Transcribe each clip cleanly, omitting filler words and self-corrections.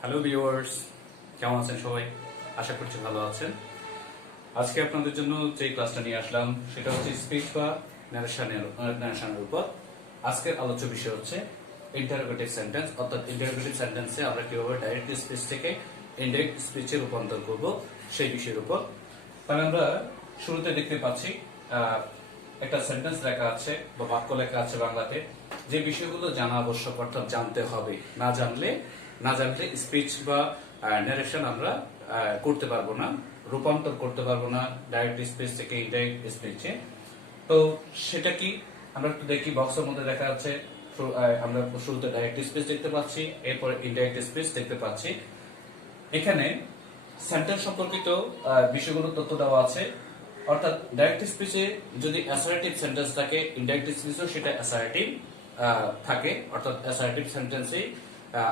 Hello viewers, কেমন আছেন সবাই? আশা করছি ভালো আছেন। আজকে আপনাদের জন্য যে ক্লাসটা নিয়ে আসলাম সেটা হচ্ছে স্পিচ বা ন্যারেশনের উপর। আজকের আলোচ্য বিষয় হচ্ছে ইন্টারোগেটিভ সেন্টেন্স, অর্থাৎ ইন্টারোগেটিভ সেন্টেন্সে আমরা কিভাবে ডাইরেক্ট স্পিচ থেকে ইনডাইরেক্ট স্পিচে রূপান্তর করব সেই বিষয়ের উপর। তাহলে আমরা শুরুতে দেখতে পাচ্ছি একটা সেন্টেন্স লেখা আছে বা বাক্য লেখা আছে বাংলাতে, যে বিষয়গুলো জানা আবশ্যক, অর্থাৎ জানতে হবে। না জানলে স্পিচ বা নারেশন আমরা করতে পারবো না, রূপান্তর করতে পারবো না ডাইরেক্ট স্পিচ থেকে ইনডাইরেক্ট স্পিচে। তো সেটা কি আমরা একটু দেখি। বক্সের মধ্যে দেখা যাচ্ছে আমরা শুরুতে ডাইরেক্ট স্পিচ দেখতে পাচ্ছি, এরপর ইনডাইরেক্ট স্পিচ দেখতে পাচ্ছি। এখানে সেন্টেন্স সম্পর্কিত বিষয়গুলো তথ্য দেওয়া আছে, অর্থাৎ ডাইরেক্ট স্পিচে যদি অ্যাসার্টিভ সেন্টেন্স থাকে, ইনডাইরেক্ট স্পিচেও সেটা অ্যাসার্টিভ থাকে, অর্থাৎ অ্যাসার্টিভ সেন্টেন্সেই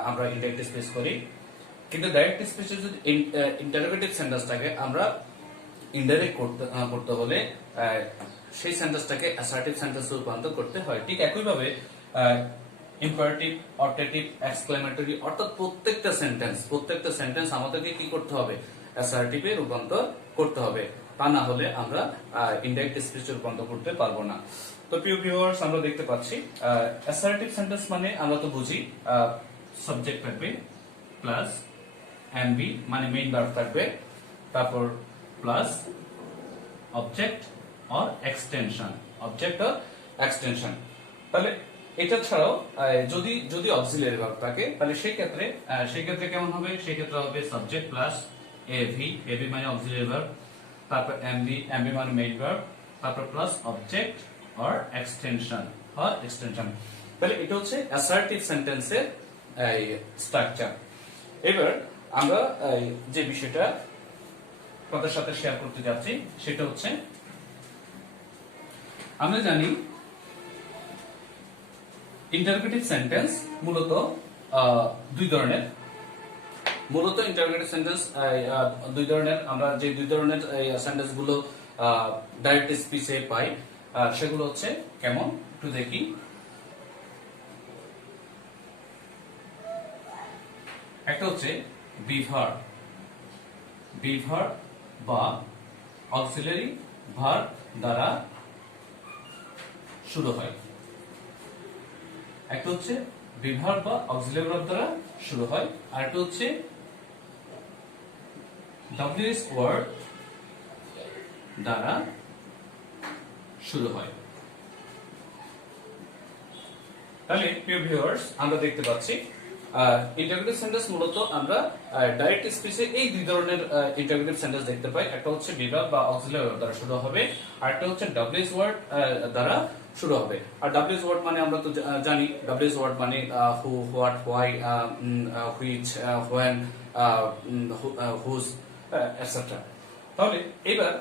আমরা ইনডাইরেক্ট স্পিচ করি। কিন্তু ডাইরেক্ট স্পিচে যদি ইন্টারোগেটিভ সেন্টেন্স থাকে, আমরা ইনডাইরেক্ট করতে হলে সেই সেন্টেন্সটাকে অ্যাসার্টিভ সেন্টেন্সে রূপান্তর করতে হয়। ঠিক একইভাবে ইম্পারেটিভ, অবজেক্টিভ, এক্সক্লেমেটরি, অর্থাৎ প্রত্যেকটা সেন্টেন্স আমাদেরকে কি করতে হবে? অ্যাসার্টিভে রূপান্তর করতে হবে। তা না হলে আমরা ইনডাইরেক্ট স্পিচে রূপান্তর করতে পারবো না। তো প্রিয় ভিউয়ার্স, আমরা দেখতে পাচ্ছি অ্যাসার্টিভ সেন্টেন্স মানে আমরা তো বুঝি সাবজেক্ট থাকবে প্লাস এমবি মানে মেইন ভার্ব থাকবে, তারপর প্লাস অবজেক্ট অর এক্সটেনশন, তাহলে এটা ছাড়াও যদি অক্সিলারি ভার্ব থাকে তাহলে সেই ক্ষেত্রে কেমন হবে? সেই ক্ষেত্রে হবে সাবজেক্ট প্লাস এভি মানে অক্সিলারি ভার্ব, তারপর এমবি মানে মেইন ভার্ব, তারপর প্লাস অবজেক্ট অর এক্সটেনশন। তাহলে এটা হচ্ছে অ্যাসার্টিভ সেন্টেন্সের স্ট্রাকচার। এবার আমরা যে বিষয়টা আপনাদের সাথে শেয়ার করতে যাচ্ছি সেটা হচ্ছে, আমরা জানি ইন্টারোগেটিভ সেন্টেন্স মূলত দুই ধরনের। আমরা যে দুই ধরনের সেন্টেন্স গুলো ডাইরেক্ট স্পিচে পাই সেগুলো হচ্ছে কেমন একটু দেখি। একটা হচ্ছে বিভার বা অক্সিলারি ভার্ব দ্বারা শুরু হয়। একটা হচ্ছে বিভার বা অক্সিলারি ভার্ব দ্বারা শুরু হয়, আর একটা হচ্ছে ডব্লিউএস ওয়ার্ড দ্বারা শুরু হয়। তাহলে প্রিয় ভিউয়ার্স, আমরা দেখতে পাচ্ছি ইন্টারোগেটিভ সেন্টেন্স মূলত আমরা ডাইরেক্ট স্পিচে এই দুই ধরনের ইন্টারোগেটিভ সেন্টেন্স দেখতে পাই। একটা হচ্ছে বিভার বা অক্সিলারি ভার্ব দ্বারা শুরু হবে, আর একটা হচ্ছে ডব্লিউএস ওয়ার্ড দ্বারা শুরু হবে। আর ডব্লিউএস ওয়ার্ড মানে আমরা তো জানি, ডব্লিউএস ওয়ার্ড মানে who, what, why, which, when, whose, etcetera. তাহলে এবার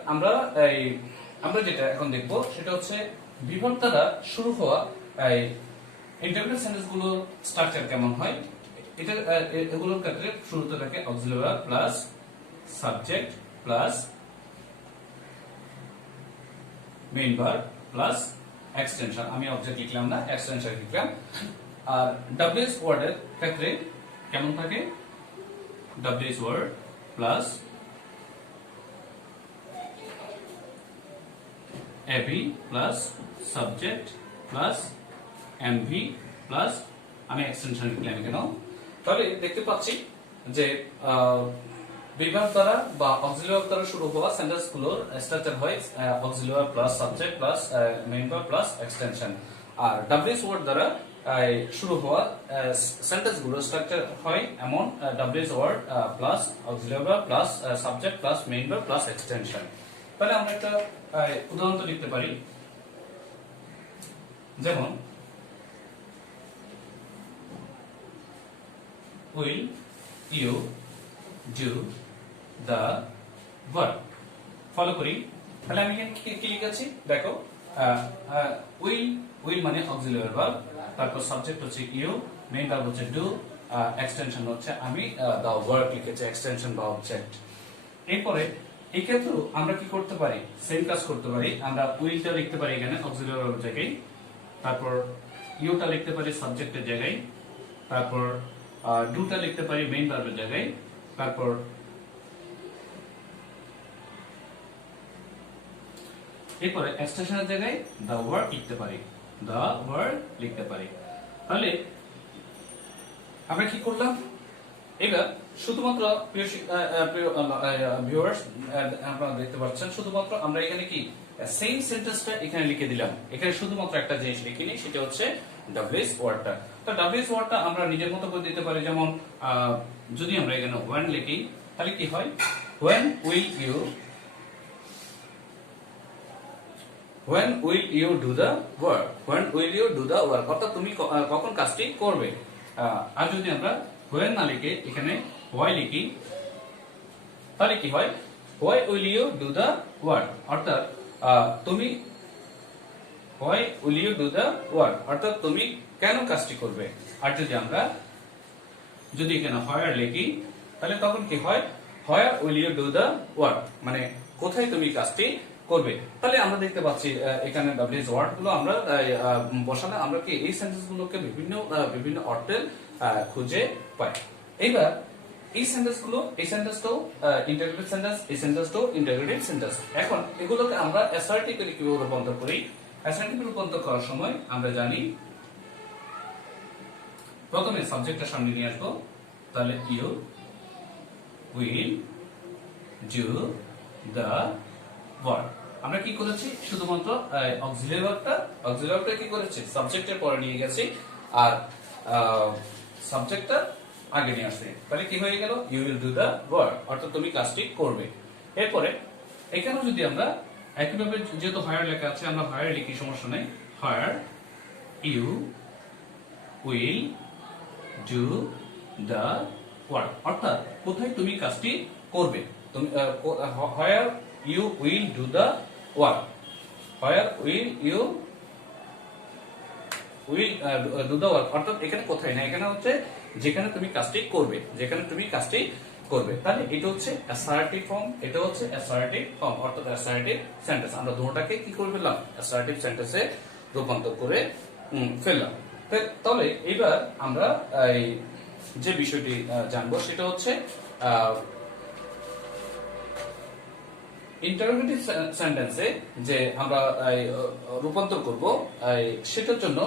আমরা যেটা এখন দেখব সেটা হচ্ছে বিভার দ্বারা শুরু হওয়া ইন্টারোগেটিভ সেন্টেন্স গুলোর স্ট্রাকচার কেমন হয়। এগুলোর ক্ষেত্রে শুরুতে থাকে auxiliary verb plus subject plus main verb plus extension. আমি অবজেক্ট লিখলাম না, এক্সটেনশন লিখলাম। আর ডব্লিউএস ওয়ার্ডের ক্ষেত্রে কেমন থাকে? WS word plus AB plus subject plus MV plus আমি এক্সটেনশন লিখলাম কেন? তাহলে দেখতে পাচ্ছি যে বিভাগ দ্বারা বা অক্সিলারি ভার্ব দ্বারা শুরু হওয়া সেন্টেন্স গুলোর স্ট্রাকচার হয় auxiliary verb plus subject plus main verb plus extension. আর ডব্লিউএস ওয়ার্ড দ্বারা শুরু হওয়া সেন্টেন্স গুলোর স্ট্রাকচার হয় এমন WS word plus auxiliary verb plus subject plus main verb plus extension. তাহলে আমরা একটা উদাহরণ লিখতে পারি, যেমন will you do the work। Follow করি। তাহলে আমি কি লিখেছি দেখো, উইল মানে অক্সিলারি ভার্ব, তারপর সাবজেক্ট হচ্ছে ইউ, মেইন ভার্ব হচ্ছে ডু, এক্সটেনশন হচ্ছে আমি দা ওয়ার্ক লিখেছি, এক্সটেনশন বা অবজেক্ট। এরপরে এই ক্ষেত্রে আমরা কি করতে পারি? সেম কাজ করতে পারি। আমরা উইলটা লিখতে পারি এখানে অক্সিলারি ভার্বের জায়গায়, তারপর ইউটা লিখতে পারি সাবজেক্টের জায়গায়, তারপর ডুটা লিখতে পারি মেইন ভার্বের জায়গায়, তারপর এরপরে এক্সটেনশনের জায়গায় দ্য ওয়ার্ক লিখতে পারি, দ্য ওয়ার্ক লিখতে পারি। তাহলে আমরা কি করলাম, এবার শুধুমাত্র ভিউয়ার্স আপনারা দেখতে পাচ্ছেন, শুধুমাত্র আমরা এখানে কি সেম সেন্টেন্সটা এখানে লিখে দিলাম। এখানে শুধুমাত্র একটা জিনিস লিখিনি, সেটা হচ্ছে ডাব্লিউএস ওয়ার্ডটা। তো ডাব্লিউএস ওয়ার্ডটা আমরা নিজের মতো করে দিতে পারি। যেমন যদি আমরা এখানে when লিখি, তাহলে কি হয়, when will you do the work, when will you do the work, অর্থাৎ তুমি কখন কাজটি করবে। আর যদি আমরা when না লিখে এখানে why লিখি, তাহলে কি হয়, why will you do the work, অর্থাৎ তুমি why will you do the work, অর্থাৎ তুমি কেন কাজটি করবে। আর যদি এখানে where লিখি, তাহলে তখন কি হয়, where will you do the work, মানে কোথায় তুমি কাজটি করবে। তাহলে আমরা দেখতে পাচ্ছি এখানে ডাব্লিউএস ওয়ার্ড গুলো আমরা বসালে আমরা কি এই সেন্টেন্স গুলোকে বিভিন্ন অর্থে খুঁজে পাই। এবার এই সেন্টেন্সটাও ইন্টারগ্রেটেড সেন্টেন্স, এই সেন্টেন্সটাও ইন্টারগ্রেটেড সেন্টেন্স। এখন এগুলোকে আমরা অ্যাসার্টিভ এ কিভাবে রূপান্তর করি। অ্যাসার্টিভ রূপান্তর করার সময় আমরা জানি প্রথমে সাবজেক্টটা সামনে নিয়ে আসবো, তাহলে you will do the work. আমরা কি করেছি, শুধুমাত্র অক্সিলারি ভার্বটা কি করেছি, সাবজেক্টের পরে নিয়ে গেছি, আর সাবজেক্টটা আগে নিয়ে আসছে। তাহলে কি হয়ে গেল, you will do the work, অর্থাৎ তুমি কাজটি করবে। এরপরে এখানেও যদি আমরা একইভাবে, যেহেতু হায়ার লেখা আছে, আমরা হায়ার লিখি, সমস্যা নেই। Hire you will do the work, অর্থাৎ কোথায় তুমি কাজটি করবে। তুমি hire you will do the work, where will you will do the work, অর্থাৎ এখানে কোথায় না, এখানে হচ্ছে যেখানে তুমি কাজটি করবে। তাহলে এটা হচ্ছে অ্যাসার্টিভ ফর্ম, এটা হচ্ছে অ্যাসার্টিভ ফর্ম, অর্থাৎ অ্যাসার্টিভ সেন্টেন্স। আমরা দুটোটাকে কি করে ফেললাম, অ্যাসার্টিভ সেন্টেন্সে রূপান্তর করে ফেললাম। তাহলে এবার আমরা যে বিষয়টি জানবো সেটা হচ্ছে ইন্টারোগেটিভ সেন্টেন্সে যে আমরা রূপান্তর করব, সেটার জন্য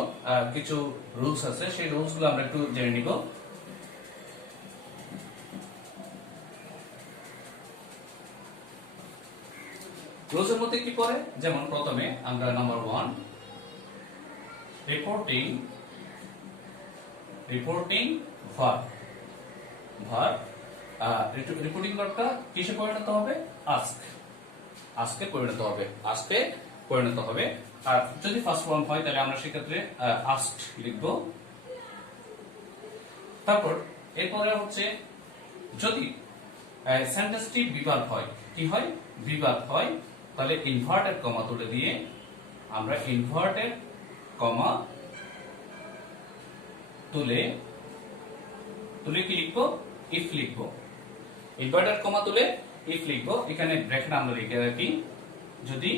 কিছু রুলস আছে, সেই রুলস গুলো আমরা একটু জেনে নিব। রুলসের মধ্যে কি পড়ে, যেমন প্রথমে আমরা নাম্বার 1 রিপোর্টিং ভার্ব, রিপোর্টিং ভার্বটা কিসে পরিণত হবে, আজকে পরিণত হবে। আর যদি ফার্স্ট ফর্ম হয় তাহলে আমরা সেক্ষেত্রে আস্কড লিখব। তারপর এরপরে হচ্ছে যদি সেন্টেন্সটি বিভার্ব হয়, কি হয়, বিভার্ব হয়, তাহলে ইনভার্টেড কমা তুলে দিয়ে আমরা ইনভার্টেড কমা তুলে কি লিখবো, ইফ লিখবো। ইনভার্টেড কমা তুলে ইফ লিখবো, এখানে ব্র্যাকেট আমরা লিখে রাখি, যদি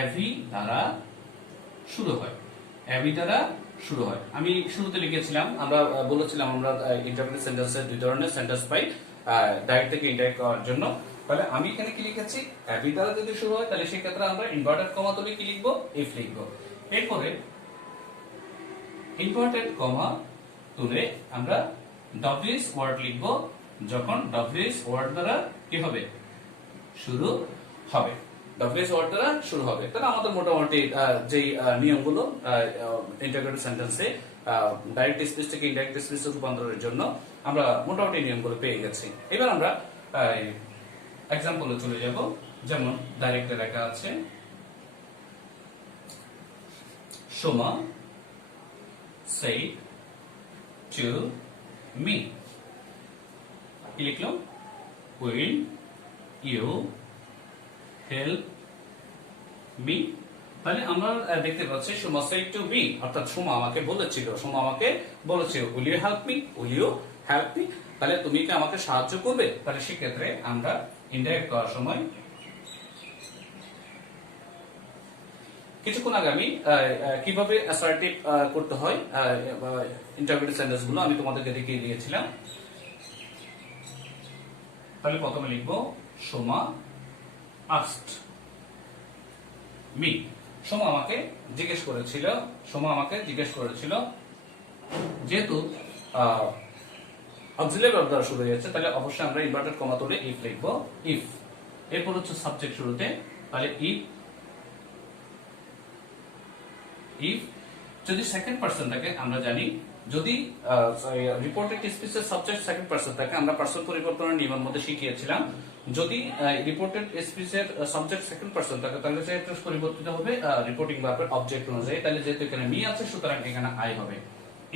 এভি দ্বারা শুরু হয়। আমি শুরুতে লিখেছিলাম, আমরা বলেছিলাম আমরা ইন্টারগ্রেটেড সেন্টেন্সের দুই ধরনের সেন্টেন্স পাই, ডাইরেক্ট থেকে ইনডাইরেক্ট করার জন্য। তাহলে আমি এখানে কি লিখেছি, এভি দ্বারা যদি শুরু হয় তাহলে সেই ক্ষেত্রে আমরা ইনভার্টেড কমা তুলে কি লিখবো, ইফ লিখবো। এরপরে ইনভার্টেড কমা তুলে আমরা ডাব্লিউএস ওয়ার্ড লিখবো, যখন ডাব্লিউএস ওয়ার্ড দ্বারা কি হবে, শুরু হবে, ডাব্লিউএস ওয়ার্ড দ্বারা শুরু হবে। তাহলে আমাদের মোটামুটি যে নিয়মগুলো ইন্টারগ্রেটেড সেন্টেন্সে ডাইরেক্ট স্পিচ থেকে ইনডাইরেক্ট স্পিচ রূপান্তরের জন্য আমরা মোটামুটি নিয়মগুলো পেয়ে গেছি। এবার আমরা এক্সাম্পলে চলে যাব। যেমন ডাইরেক্টে লেখা আছে, সোমা said to me, কি লিখলাম, will you help me। তাহলে আমরা দেখতে পাচ্ছি সোমা said to me, অর্থাৎ সোমা আমাকে বলেছিল, will you help me, তাহলে তুমি কি আমাকে সাহায্য করবে। তাহলে সেক্ষেত্রে আমরা ইনডাইরেক্ট করার সময় কিছুক্ষণ আগে আমি কিভাবে অ্যাসার্টিভ করতে হয় ইন্টারভিউ সেন্টেন্স গুলো আমি তোমাদেরকে দেখিয়ে দিয়েছিলাম। তাহলে প্রথমে লিখবো সোমা asked me। সোমা আমাকে জিজ্ঞেস করেছিল যেহেতু অক্সিলারি ভার্ব দ্বারা শুরু হয়েছে তাহলে অবশ্যই আমরা ইনভার্টেড কমা তুলে ইফ লিখবো। ইফ এরপর হচ্ছে সাবজেক্ট শুরুতে, তাহলে ইফ যদি সেকেন্ড পারসন থাকে, আমরা জানি যদি রিপোর্টেড স্পিচের সাবজেক্ট সেকেন্ড পারসন থাকে, আমরা পারসন পরিবর্তনের নিয়মের মধ্যে শিখিয়েছিলাম যদি রিপোর্টেড স্পিচের সাবজেক্ট সেকেন্ড পারসন থাকে তাহলে সেটা পরিবর্তিত হবে রিপোর্টিং ভার্বের অবজেক্ট অনুযায়ী। তাহলে যেহেতু এখানে মি আছে সুতরাং এখানে আই হবে।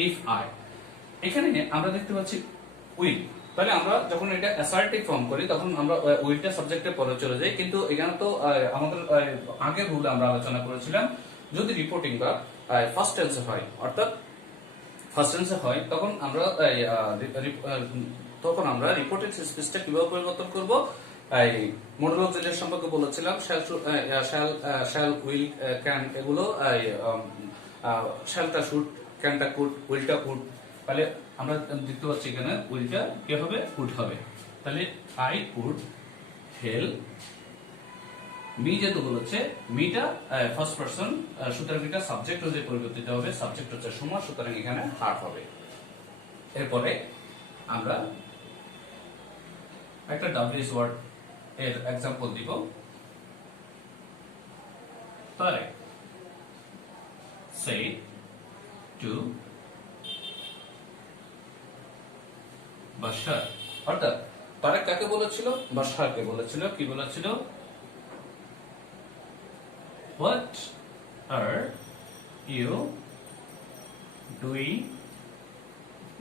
ইফ আই, এখানে আমরা দেখতে পাচ্ছি উইল, তাহলে আমরা যখন এটা অ্যাসার্টিভ ফর্ম করি তখন আমরা উইলটা সাবজেক্টের পরে চলে যাই, কিন্তু এখানে তো আমাদের আগের রুলে আমরা আলোচনা করেছিলাম যদি রিপোর্টিং ভার্ব ফার্স্ট টেন্সে হয়, অর্থাৎ ফার্স্ট টেন্সে হয় তখন আমরা রিপোর্টেড স্পিচটা কিভাবে পরিবর্তন করব। মডেল অক্সিলারি সম্পর্কে বলেছিলাম, শ্যাল উইল ক্যান এগুলো শ্যালটা শুড, ক্যানটা কুড, উইলটা উড। তাহলে আমরা দেখতে পাচ্ছি এখানে উইলটা কি হবে, উড হবে। তাহলে আই উড হেল্প মি, যেহেতু বলেছে মিটা ফার্স্ট পারসন সুতরাং এটা সাবজেক্ট অনুযায়ী পরিবর্তিত হবে। সাবজেক্ট হচ্ছে সোমা সুতরাং এখানে হার্ট হবে। এরপরে আমরা একটা ডাব্লিউএস ওয়ার্ড এর एग्जांपल দিব। তারেক say to বাশার, অর্থাৎ তারেক কাকে বলেছিল, বাশারকে বলেছিল। কি বলেছিল, What are you doing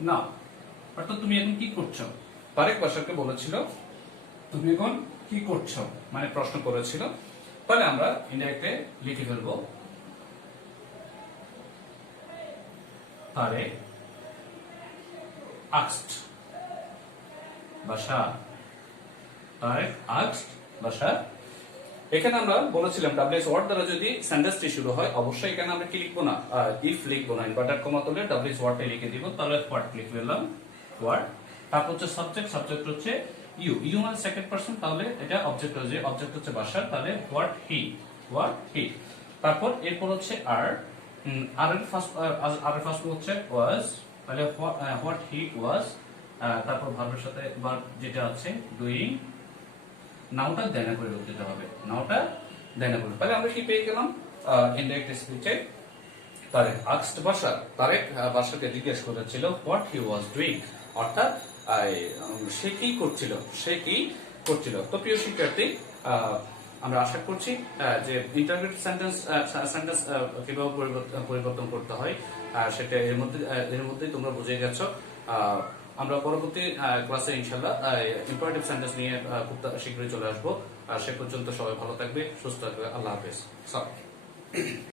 now? অর্থাৎ তুমি এখন কি করছো। তারেক বাশারকে বলেছিল তুমি এখন কি করছো, মানে প্রশ্ন করেছিল। তাহলে আমরা ইনডাইরেক্টে লিখে ফেলবো তারেক asked বাশার, তারেক asked বাশার। এখানে আমরা বলেছিলাম ডাব্লিউএস ওয়ার্ড দ্বারা যদি সেন্টেন্সটি শুরু হয় অবশ্যই এখানে আমরা কি লিখবো না, ইফ লিখবো না, ইনভার্টেড কমা তুলে ডাব্লিউএস ওয়ার্ডটা লিখে দিব। তাহলে হোয়াট লিখে ফেললাম, হোয়াট। তারপর হচ্ছে সাবজেক্ট, সাবজেক্ট হচ্ছে ইউ মানে সেকেন্ড পারসন, তাহলে এটা অবজেক্ট হচ্ছে, অবজেক্ট হচ্ছে বাশার, তাহলে হোয়াট হি। তারপর এরপর হচ্ছে আর এর ফার্স্ট হচ্ছে ওয়াজ, তাহলে হোয়াট হি ওয়াজ। তারপর ভার্বের সাথে ভার্ব যেটা আছে ডুইং, নাউটা দেনা করে দিতে হবে, নাউটা দেনা করে। তাহলে আমরা কি পেয়ে গেলাম, ইনডাইরেক্ট স্পিচে তারেক asked বাশার, তারেক বাশারকে জিজ্ঞেস করেছিল হোয়াট হি ওয়াজ ডুইং, অর্থাৎ সে কি করছিল। তো প্রিয় শিক্ষার্থী, আমরা আশা করছি যে ইন্টারভিউ সেন্টেন্স কিভাবে পরিবর্তন করতে হয় সেটা এর মধ্যে তোমরা বুঝে গেছো। আমরা পরবর্তী ক্লাসে ইনশাআল্লাহ ইম্পারেটিভ সেন্টেন্স নিয়ে খুব শীঘ্রই চলে আসবো। সে পর্যন্ত সবাই ভালো থাকবে, সুস্থ থাকবে। আল্লাহ হাফেজ।